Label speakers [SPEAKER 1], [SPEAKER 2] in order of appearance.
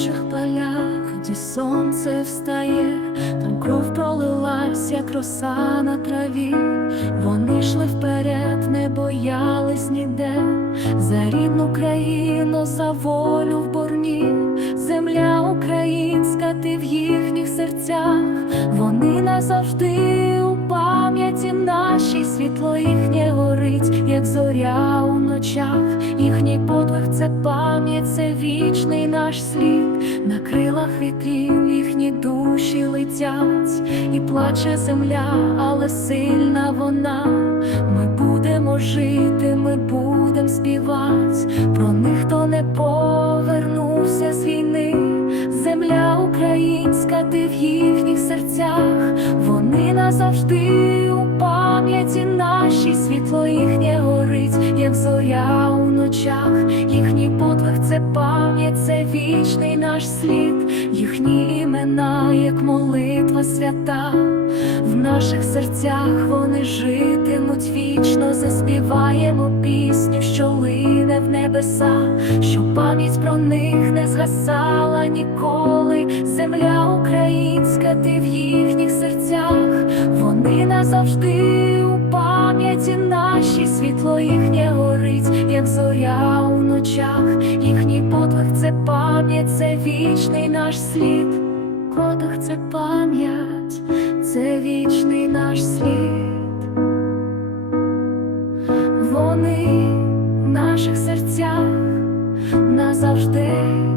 [SPEAKER 1] наших полях, де сонце встає, там кров пролилась, як роса на траві. Вони йшли вперед, не боялись ніде, за рідну країну, за волю в борні, земля українська, ти в їхніх серцях, вони назавжди у пам'яті нашій, світло їхнє горить, як зоря у ночах, їхній подвиг це пам'ять, це вічний наш слід, на крилах вітрів їхні душі летять, і плаче земля, але сильна вона. Ми будемо жити, ми будемо співати про них, хто не повернувся з війни. Земля українська, ти в їхніх серцях, вони назавжди у пам'яті нашій, світло їхнє горить, як зоря у ночах, їхній подвиг це пам'ять, це вічний наш слід, їхні імена, як молитва свята. В наших серцях вони житимуть вічно, заспіваємо пісню, що лине в небеса, щоб пам'ять про них не згасала ніколи. Земля українська, ти в їхніх серцях, вони назавжди у пам'яті нашій, світло їхнє як зоря у ночах, їхній подвиг це пам'ять, це вічний наш слід, подих це пам'ять, це вічний наш слід. Вони в наших серцях назавжди.